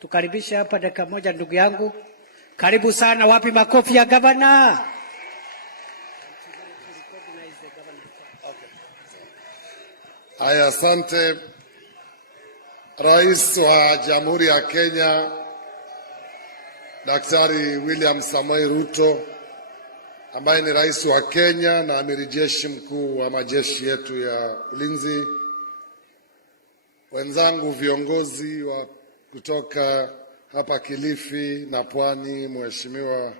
tukaribishe hapa dakika moja ndugu yangu. Karibu sana. Wapi makofi ya gavana? Haya, asante. Rais wa Jamhuri ya Kenya Daktari William Samoei Ruto, ambaye ni rais wa Kenya na amiri jeshi mkuu wa majeshi yetu ya ulinzi, wenzangu viongozi wa kutoka hapa Kilifi na Pwani, Mheshimiwa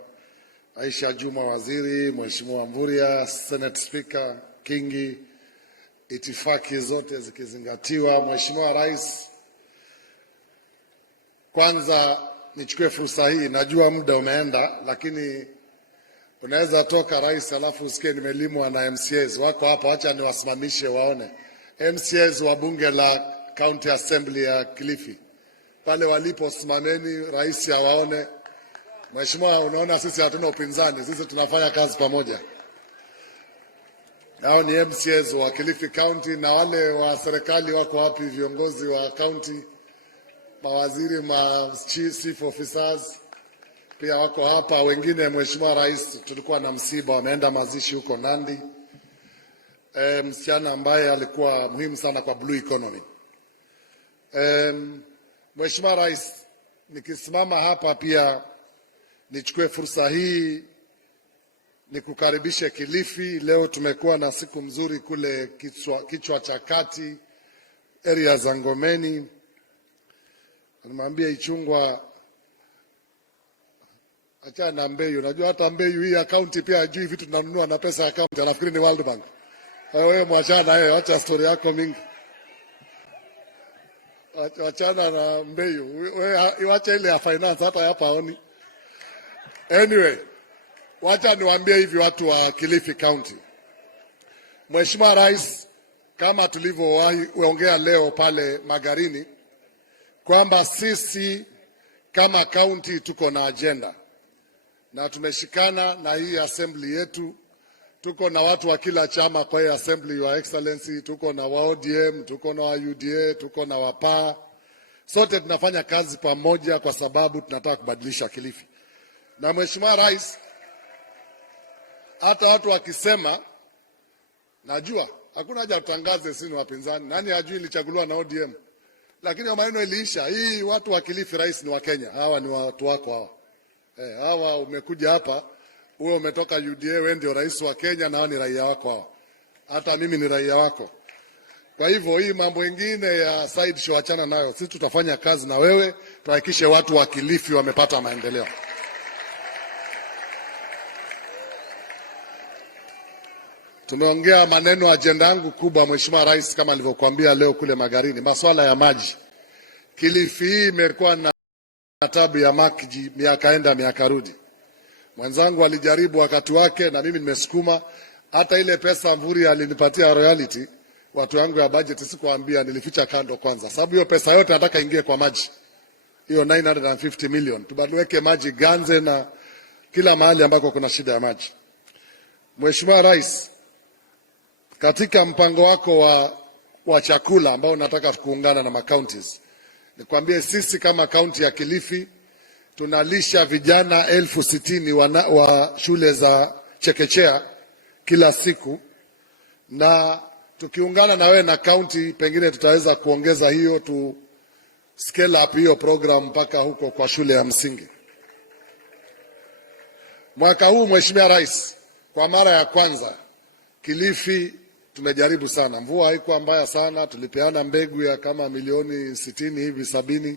Aisha Juma Waziri, Mheshimiwa Mvurya, Senate Speaker Kingi, itifaki zote zikizingatiwa, Mheshimiwa Rais, kwanza nichukue fursa hii, najua muda umeenda, lakini unaweza toka rais alafu usikie nimelimwa na MCAs wako hapa, acha niwasimamishe waone. MCAs wa bunge la County Assembly ya Kilifi pale walipo, simameni, rais awaone. Mheshimiwa, unaona sisi hatuna upinzani, sisi tunafanya kazi pamoja. Hao ni MCAs wa Kilifi County, na wale wa serikali wako wapi? Viongozi wa county, mawaziri, chief officers pia wako hapa. Wengine, Mheshimiwa Rais, tulikuwa na msiba, wameenda mazishi huko Nandi. Msichana ambaye alikuwa muhimu sana kwa blue economy. Mheshimiwa Rais, nikisimama hapa pia nichukue fursa hii nikukaribishe Kilifi. Leo tumekuwa na siku mzuri kule kichwa cha kati, area za Ngomeni. Nimwambia Ichungwa acha na Mbeyu. Unajua hata Mbeyu hii akaunti pia hajui vitu tunanunua na pesa ya akaunti, anafikiri ni World Bank. Wewe mwachana yeye, acha story yako mingi. Achana na Mbeyu. Wewe wacha ile ya finance, hata hapa haoni. Anyway, wacha niwaambie hivi watu wa Kilifi County. Mheshimiwa Rais, kama tulivyoongea leo pale Magarini, kwamba sisi kama county tuko na agenda na tumeshikana na hii assembly yetu. Tuko na watu wa kila chama kwa hii assembly, Your Excellency, tuko na wa ODM, tuko na wa UDA, tuko na wa PA. Sote tunafanya kazi pamoja kwa sababu tunataka kubadilisha Kilifi. Na Mheshimiwa Rais, hata watu wakisema, najua hakuna haja tutangaze sisi ni wapinzani. Nani hajui ilichaguliwa na ODM? Lakini maneno iliisha. Hii watu wa Kilifi, rais ni wa Kenya. Hawa ni watu wako hawa. Hawa umekuja hapa, wewe umetoka UDA, wewe ndio rais wa Kenya, na hawa ni raia wako hawa. Hata mimi ni raia wako. Kwa hivyo hii mambo mengine ya side show achana nayo. Sisi tutafanya kazi na wewe, tuhakikishe watu wa Kilifi wamepata maendeleo. Tumeongea maneno, agenda yangu kubwa Mheshimiwa Rais, kama alivyokuambia leo kule Magarini, masuala ya maji. Kilifi hii imekuwa na tabu ya maji miaka enda miaka rudi. Mwenzangu alijaribu wakati wake na mimi nimesukuma. Hata ile pesa Mvurya alinipatia royalty, watu wangu ya budget sikuambia, nilificha kando kwanza, sababu hiyo pesa yote nataka ingie kwa maji. Hiyo 950 million tubadilike maji Ganze na kila mahali ambako kuna shida ya maji. Mheshimiwa Rais, katika mpango wako wa chakula ambao nataka kuungana na counties, nikwambie sisi kama kaunti ya Kilifi tunalisha vijana 60,000 wa shule za chekechea kila siku, na tukiungana na wewe na kaunti pengine tutaweza kuongeza hiyo, tu scale up hiyo program mpaka huko kwa shule ya msingi. Mwaka huu Mheshimiwa Rais, kwa mara ya kwanza Kilifi tumejaribu sana. Mvua haikuwa mbaya sana, tulipeana mbegu ya kama milioni 60 hivi 70.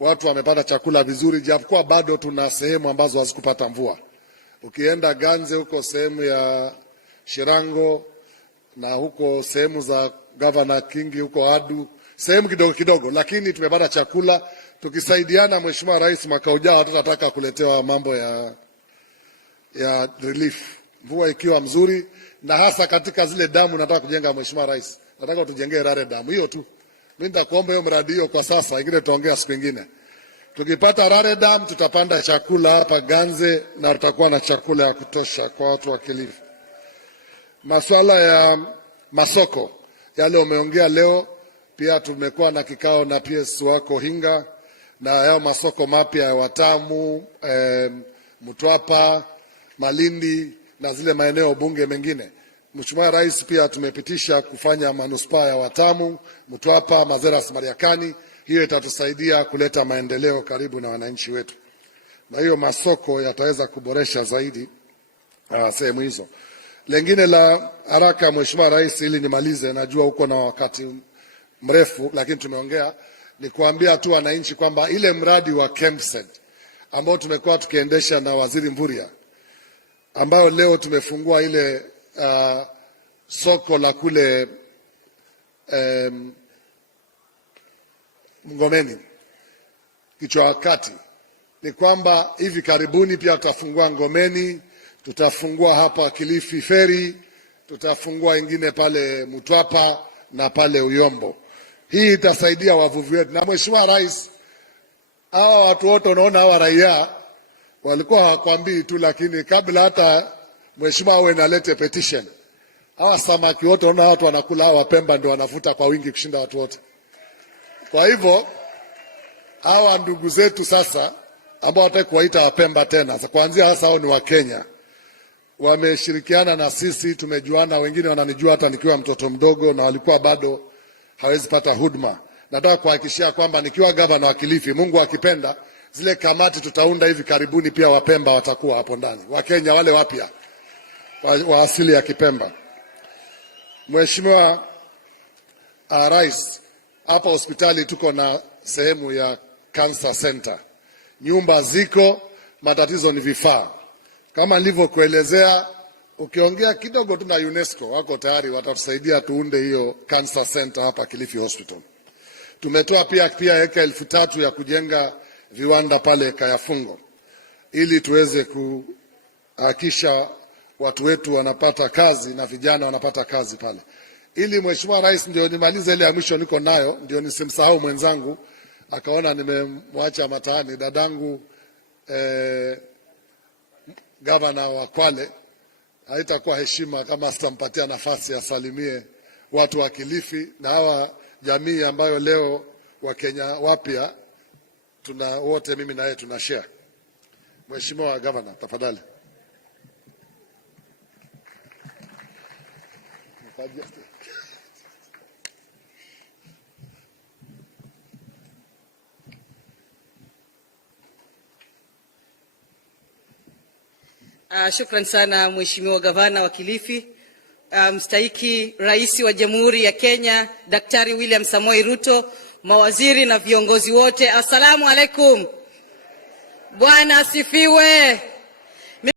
Watu wamepata chakula vizuri, japokuwa bado tuna sehemu ambazo hazikupata mvua. Ukienda Ganze huko sehemu ya Shirango na huko sehemu za Governor Kingi huko Adu, sehemu kidogo kidogo, lakini tumepata chakula. Tukisaidiana Mheshimiwa Rais, mwaka ujao hatutataka kuletewa mambo ya relief. Mvua ikiwa mzuri, na hasa katika zile damu nataka kujenga Mheshimiwa Rais, nataka tujengee Rare damu hiyo tu. Mimi nitakuomba hiyo mradi hiyo kwa sasa, ingine tutaongea siku nyingine. Tukipata Rare dam tutapanda chakula hapa Ganze na tutakuwa na chakula ya kutosha kwa watu wa Kilifi. Masuala ya masoko yale umeongea leo, pia tumekuwa na kikao na PS wako Hinga, na yao masoko mapya ya Watamu, Mtwapa, Malindi na zile maeneo bunge mengine. Mheshimiwa Rais pia tumepitisha kufanya manuspaa ya Watamu, Mtwapa, Mazeras, Mariakani. Hiyo itatusaidia kuleta maendeleo karibu na wananchi wetu, na hiyo masoko yataweza kuboresha zaidi sehemu hizo. Lengine la haraka Mheshimiwa Rais, ili nimalize, najua uko na wakati mrefu lakini tumeongea, ni kuambia tu wananchi kwamba ile mradi wa KEMSED ambao tumekuwa tukiendesha na Waziri Mvurya, ambayo leo tumefungua ile soko la kule Ngomeni Kichwa Wakati, ni kwamba hivi karibuni pia tutafungua Ngomeni, tutafungua hapa Kilifi Ferry, tutafungua ingine pale Mtwapa na pale Uyombo. Hii itasaidia wavuvi wetu. Na Mheshimiwa Rais, hawa watu wote unaona, hawa raia walikuwa hawakwambii tu, lakini kabla hata Mheshimiwa awe nalete petition, hawa samaki wote unaona watu wanakula, hawa Pemba ndio wanavuta kwa wingi kushinda watu wote. Kwa hivyo hawa ndugu zetu sasa ambao wataki kuwaita Wapemba tena, kuanzia sasa hao ni wa Kenya, wameshirikiana na sisi, tumejuana, wengine wananijua hata nikiwa mtoto mdogo na walikuwa bado hawezi pata huduma. Nataka kuhakikishia kwamba nikiwa gavana wa Kilifi, Mungu akipenda, zile kamati tutaunda hivi karibuni, pia Wapemba watakuwa hapo ndani, Wakenya wale wapya wa asili ya Kipemba. Mheshimiwa Rais, hapa hospitali tuko na sehemu ya Cancer Center. Nyumba ziko, matatizo ni vifaa. Kama nilivyokuelezea, ukiongea kidogo tu na UNESCO wako tayari, watatusaidia tuunde hiyo Cancer Center hapa Kilifi Hospital. Tumetoa pia eka 3,000 ya kujenga viwanda pale Kayafungo, ili tuweze kuhakikisha watu wetu wanapata kazi na vijana wanapata kazi pale. Ili Mheshimiwa Rais, ndio nimalize ile ya mwisho niko nayo, ndio nisimsahau mwenzangu akaona nimemwacha mataani, dadangu gavana wa Kwale. Haitakuwa heshima kama sitampatia nafasi asalimie watu wa Kilifi na hawa jamii ambayo leo Wakenya wapya tuna wote, mimi na yeye tuna share. Mheshimiwa Gavana, tafadhali. Shukran sana Mheshimiwa Gavana wa Kilifi. Mstahiki Rais wa Jamhuri ya Kenya Daktari William Samoei Ruto, mawaziri na viongozi wote, assalamu alaikum. Bwana asifiwe.